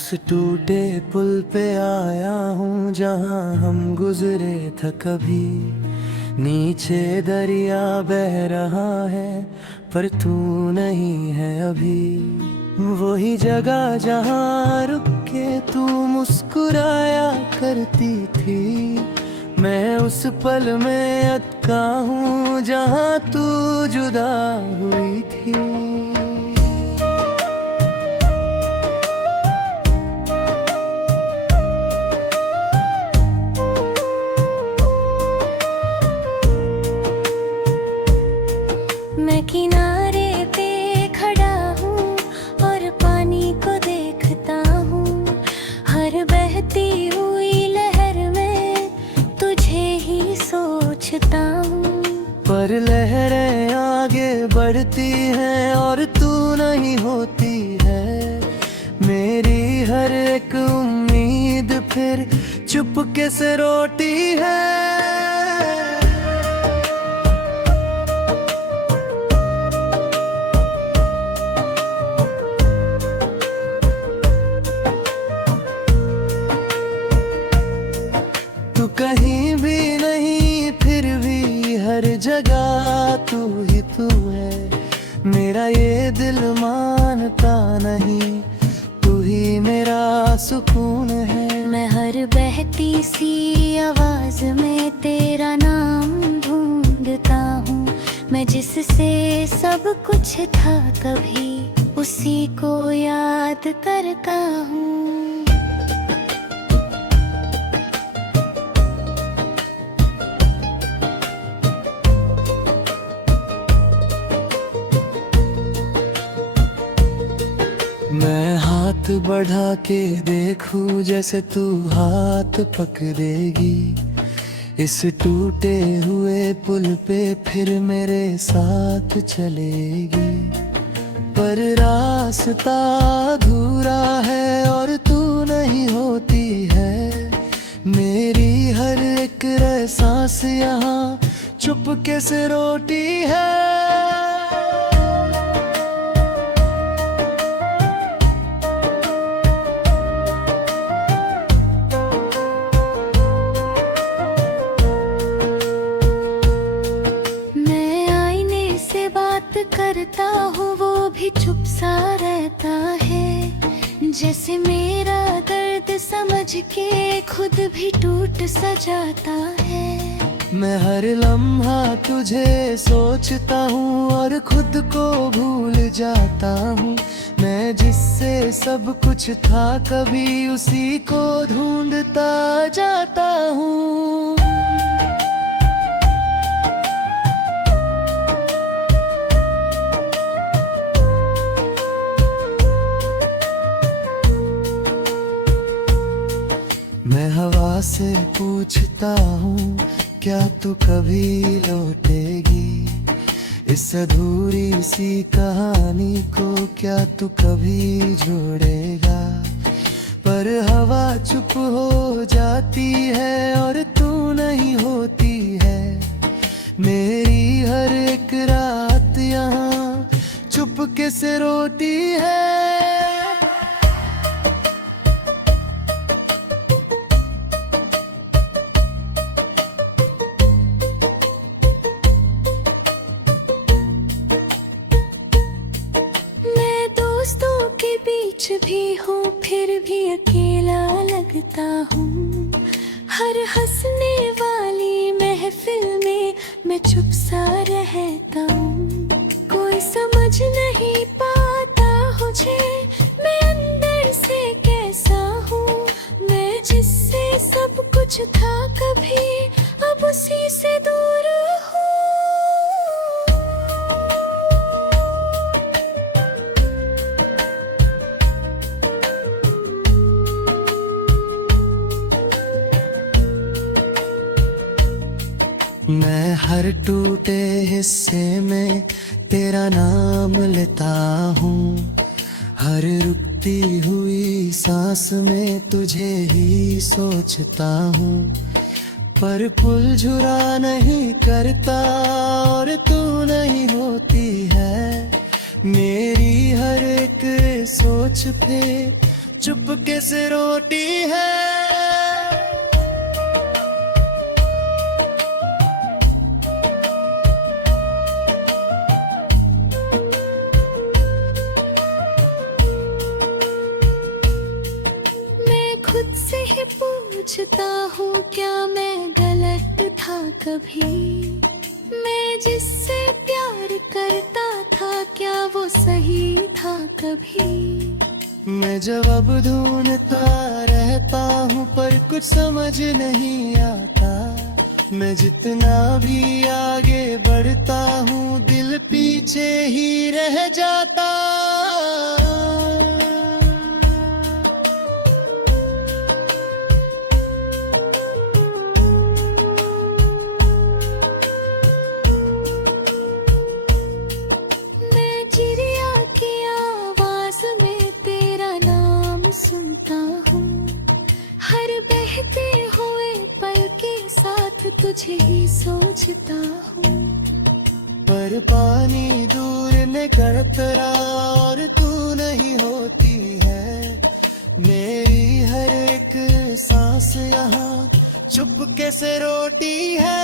उस टूटे पुल पे आया हूँ जहाँ हम गुजरे थे कभी। नीचे दरिया बह रहा है पर तू नहीं है अभी। वही जगह जहाँ रुक के तू मुस्कुराया करती थी। मैं उस पल में अटका हूँ जहाँ तू जुदा हुई थी। मैं किनारे पे खड़ा हूँ और पानी को देखता हूँ। हर बहती हुई लहर में तुझे ही सोचता हूँ। पर लहरें आगे बढ़ती हैं और तू नहीं होती है। मेरी हर एक उम्मीद फिर चुपके से रोती है। तू कहीं भी नहीं फिर भी हर जगह तू ही तू है। मेरा ये दिल मानता नहीं, तू ही मेरा सुकून है। मैं हर बहती सी आवाज में तेरा नाम ढूंढता हूँ। मैं जिससे सब कुछ था कभी उसी को याद करता हूँ। मैं हाथ बढ़ा के देखूं जैसे तू हाथ पकड़ेगी। इस टूटे हुए पुल पे फिर मेरे साथ चलेगी। पर रास्ता अधूरा है और तू नहीं होती है। मेरी हर एक सांस यहाँ चुपके से रोती है। करता हूँ वो भी चुप सा रहता है। जैसे मेरा दर्द समझ के खुद भी टूट सा जाता है। मैं हर लम्हा तुझे सोचता हूँ और खुद को भूल जाता हूँ। मैं जिससे सब कुछ था कभी उसी को ढूंढता जाता हूँ। मैं हवा से पूछता हूँ क्या तू कभी लौटेगी। इस अधूरी सी कहानी को क्या तू कभी जोड़ेगा। पर हवा चुप हो जाती है और तू नहीं होती है। मेरी हर एक रात यहाँ चुपके से रोती है। भी हूँ फिर भी अकेला लगता हूँ। हर हंसने वाली महफिल में मैं चुप सा रहता हूँ। कोई समझ नहीं पाता मुझे मैं अंदर से कैसा हूँ। मैं जिससे सब कुछ था कभी अब उसी से दूर हूँ। मैं हर टूटे हिस्से में तेरा नाम लेता हूँ। हर रुकती हुई सांस में तुझे ही सोचता हूँ। पर पुल झुरा नहीं करता और तू नहीं होती है। मेरी हर एक सोच पे चुपके से रोटी है। मैं खुद से ही पूछता हूँ क्या मैं गलत था कभी। मैं जिससे प्यार करता था क्या वो सही था कभी। मैं जवाब ढूंढता रहता हूँ पर कुछ समझ नहीं आता। मैं जितना भी आगे बढ़ता हूँ दिल पीछे ही रह जाता। मैं चिड़िया की आवाज में तेरा नाम सुनता हूँ। हर बहते हुए पल के साथ तुझे ही सोचता हूँ। पर पानी दूर निकलता और तू नहीं होती है। मेरी हर एक सांस यहाँ चुपके से रोटी है।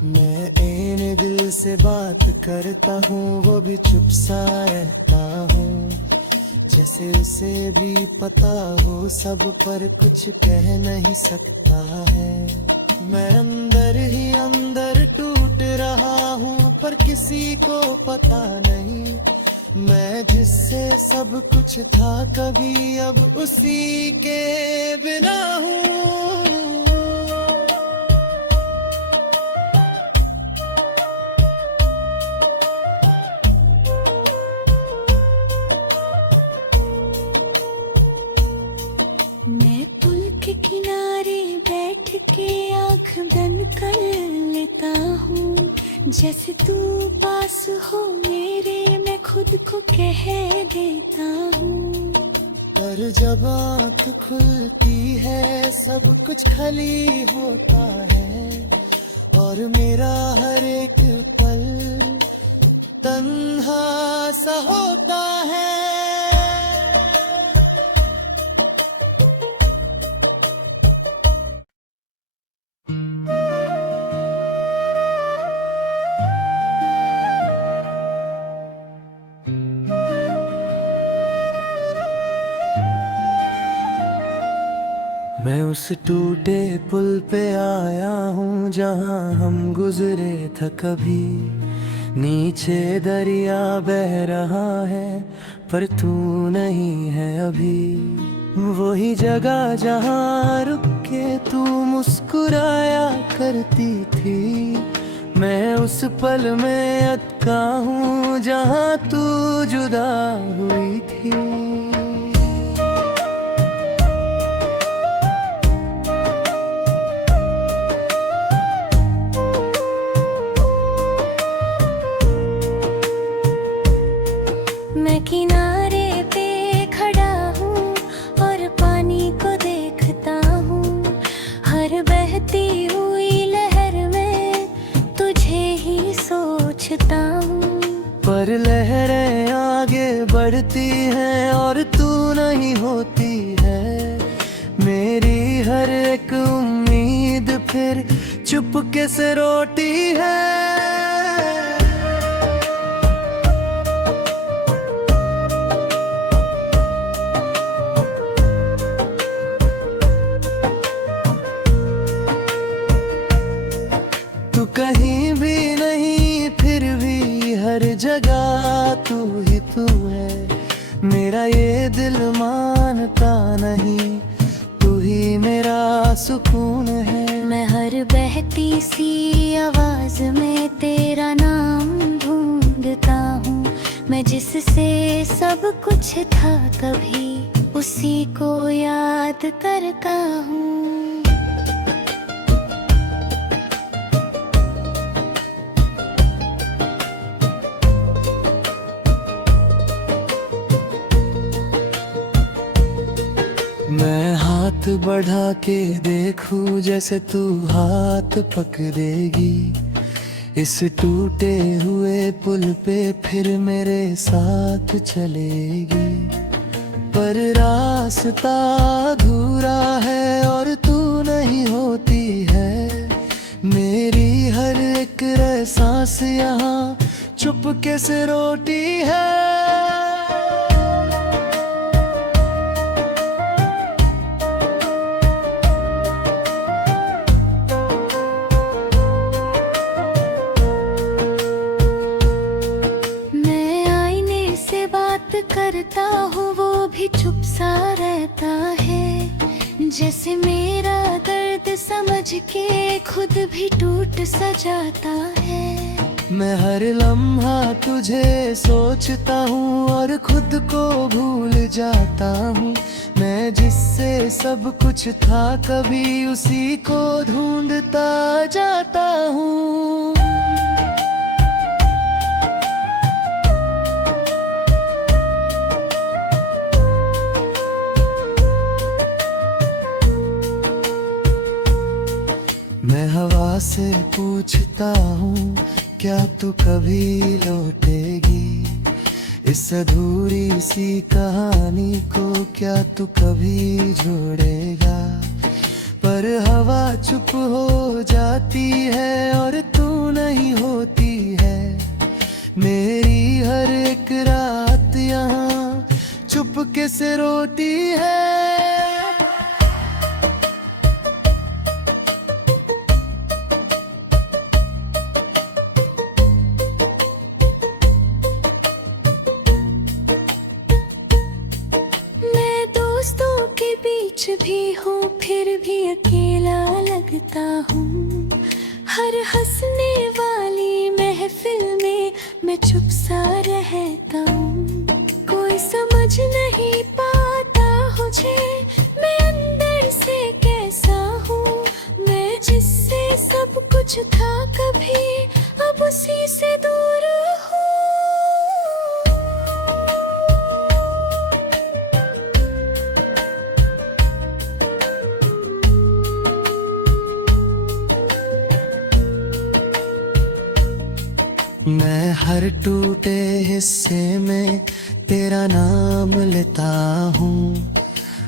मैं इन दिल से बात करता हूँ वो भी चुप सा रहता हूँ। जैसे उसे भी पता हो सब पर कुछ कह नहीं सकता है। मैं अंदर ही अंदर टूट रहा हूँ पर किसी को पता नहीं। मैं जिससे सब कुछ था कभी अब उसी के बिना हूँ। मैं पुल के किनारे बैठ के आँख बंद कर लेता हूँ। जैसे तू पास हो मेरे मैं खुद को कह देता हूँ। पर जब आँख खुलती है सब कुछ खाली होता है। और मेरा हर एक पल तन्हा सा होता है। मैं उस टूटे पुल पे आया हूँ जहाँ हम गुजरे था कभी। नीचे दरिया बह रहा है पर तू नहीं है अभी। वही जगह जहाँ रुक के तू मुस्कुराया करती थी। मैं उस पल में अटका हूँ जहाँ तू जुदा हुई थी। मैं किनारे पे खड़ा हूँ और पानी को देखता हूँ। हर बहती हुई लहर में तुझे ही सोचता हूँ। पर लहरें आगे बढ़ती हैं और तू नहीं होती है। मेरी हर एक उम्मीद फिर चुपके से रोटी है। तू कहीं भी नहीं फिर भी हर जगह तू ही तू है। मेरा ये दिल मानता नहीं तू ही मेरा सुकून है। मैं हर बहती सी आवाज में तेरा नाम ढूंढता हूँ। मैं जिससे सब कुछ था कभी उसी को याद करता हूँ। मैं हाथ हाथ बढ़ा के देखूं जैसे तू हाथ पकड़ेगी, इस टूटे हुए पुल पे फिर मेरे साथ चलेगी। पर रास्ता अधूरा है और तू नहीं होती है, मेरी हर एक सांस यहाँ चुपके से रोती है। करता हूँ वो भी चुप सा रहता है, जैसे मेरा दर्द समझ के खुद भी टूट सा जाता है। मैं हर लम्हा तुझे सोचता हूँ और खुद को भूल जाता हूँ, मैं जिससे सब कुछ था कभी उसी को ढूंढता जाता हूँ। मैं हवा से पूछता हूँ क्या तू कभी लौटेगी, इस अधूरी सी कहानी को क्या तू कभी जोड़ेगा। पर हवा चुप हो जाती है और तू नहीं होती है, मेरी हर एक रात यहाँ चुपके से रोती है। बीच भी हूँ फिर भी अकेला लगता हूँ, हर हंसने वाली महफिल में मैं चुप सा रहता हूँ। कोई समझ नहीं पाता मुझे मैं अंदर से कैसा हूँ, मैं जिससे सब कुछ था कभी अब उसी से दूर हूँ। मैं हर टूटे हिस्से में तेरा नाम लेता हूँ,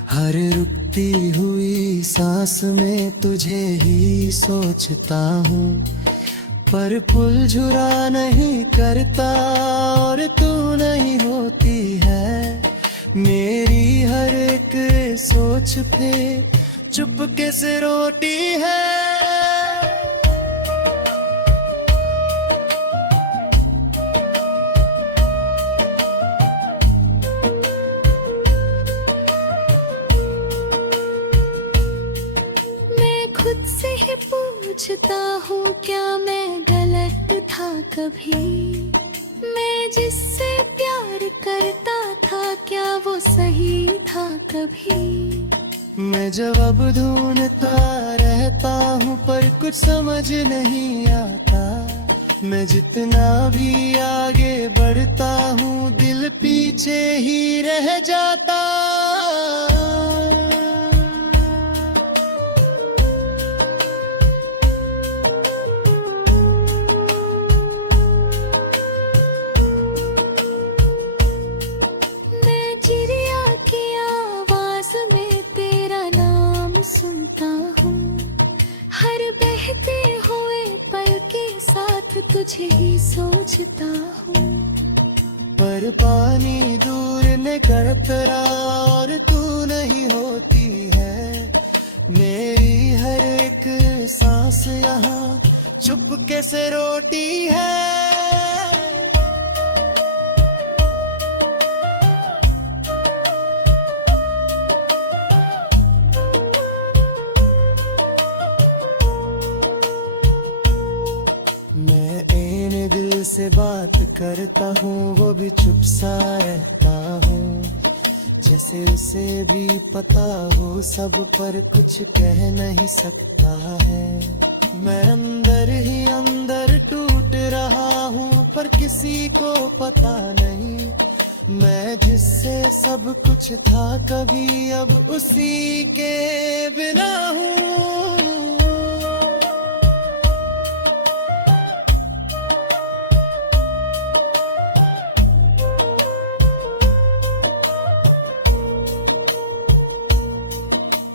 हर रुकती हुई सांस में तुझे ही सोचता हूँ। पर पुल झुरा नहीं करता और तू नहीं होती है, मेरी हर एक सोच पे चुपके से रोती है। खुद से ही पूछता हूँ क्या मैं गलत था कभी, मैं जिससे प्यार करता था क्या वो सही था कभी। मैं जवाब ढूंढता रहता हूँ पर कुछ समझ नहीं आता, मैं जितना भी आगे बढ़ता हूँ दिल पीछे ही रह जाता। तुझे ही सोचता हूँ, पर पानी दूर निकलता और तू नहीं होती है, मेरी हर एक सांस यहाँ चुपके से रोती है। से बात करता हूँ वो भी चुप सा रहता हूँ, जैसे उसे भी पता हो सब पर कुछ कह नहीं सकता है। मैं अंदर ही अंदर टूट रहा हूँ पर किसी को पता नहीं, मैं जिससे सब कुछ था कभी, अब उसी के बिना हूँ।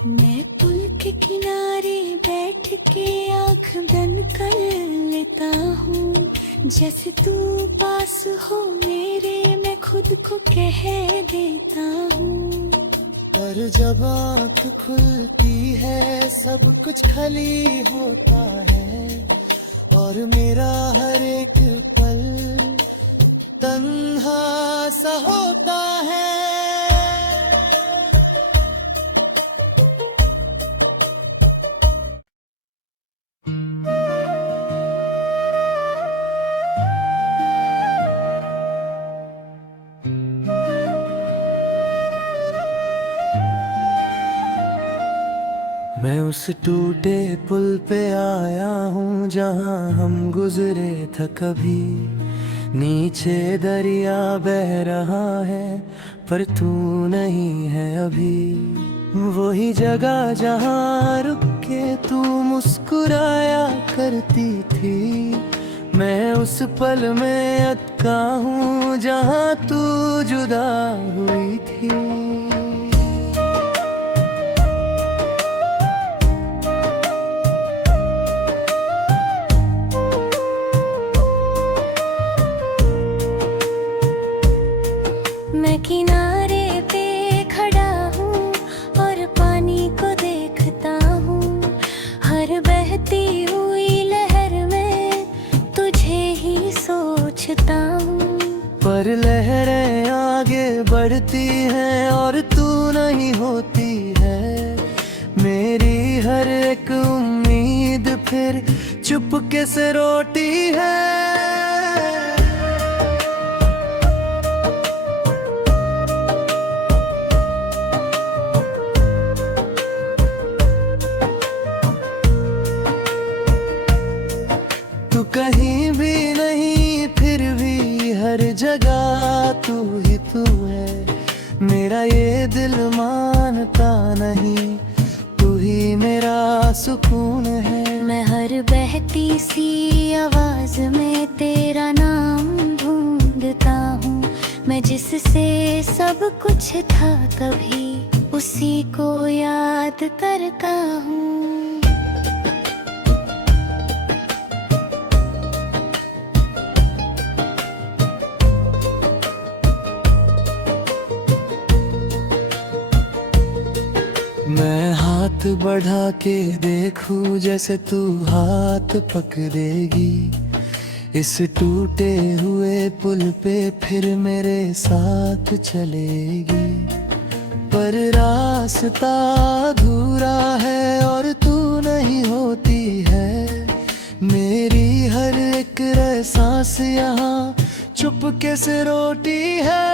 मैं पुल के किनारे बैठ के आँख बंद कर लेता हूँ, जैसे तू पास हो मेरे मैं खुद को कह देता हूँ। पर जब आँख खुलती है सब कुछ खाली होता है, और मेरा हर एक पल तन्हा सा होता है। मैं उस टूटे पुल पे आया हूँ जहाँ हम गुजरे था कभी। नीचे दरिया बह रहा है पर तू नहीं है अभी। वही जगह जहाँ रुक के तू मुस्कुराया करती थी, मैं उस पल में अटका हूँ जहाँ तू जुदा हुई थी। मैं किनारे पे खड़ा हूँ और पानी को देखता हूँ, हर बहती हुई लहर में तुझे ही सोचता हूँ। पर लहरें आगे बढ़ती हैं और तू नहीं होती है। मेरी हर एक उम्मीद फिर चुपके से रोती है। तू कहीं भी नहीं फिर भी हर जगह तू ही तू है। मेरा ये दिल मानता नहीं, तू ही मेरा सुकून है। मैं हर बहती सी आवाज में तेरा नाम ढूंढता हूँ, मैं जिससे सब कुछ था कभी उसी को याद करता हूँ। मैं हाथ बढ़ा के देखूं जैसे तू हाथ पकड़ेगी, इस टूटे हुए पुल पे फिर मेरे साथ चलेगी। पर रास्ता अधूरा है और तू नहीं होती है। मेरी हर एक सांस यहाँ चुपके से रोती है।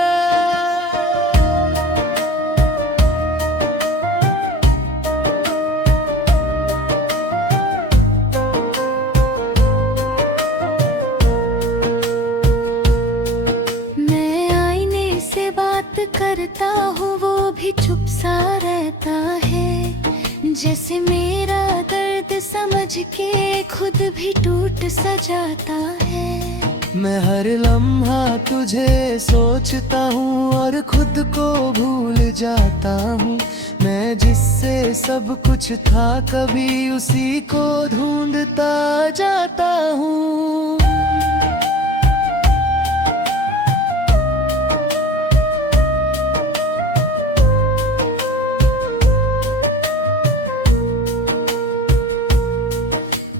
करता हूँ वो भी चुप सा रहता है, जैसे मेरा दर्द समझ के खुद भी टूट सा जाता है। मैं हर लम्हा तुझे सोचता हूँ और खुद को भूल जाता हूँ। मैं जिससे सब कुछ था कभी उसी को ढूंढता जाता हूँ।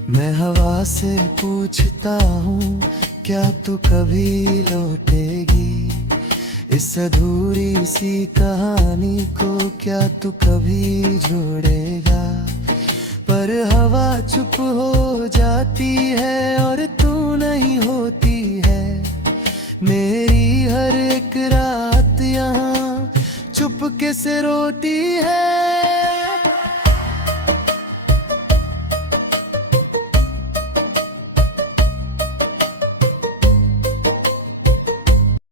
मैं हवा से पूछता हूँ क्या तू कभी लौटेगी, इस अधूरी सी कहानी को क्या तू कभी जोड़ेगा। पर हवा चुप हो जाती है और तू नहीं होती है। मेरी हर एक रात यहाँ चुपके से रोती है।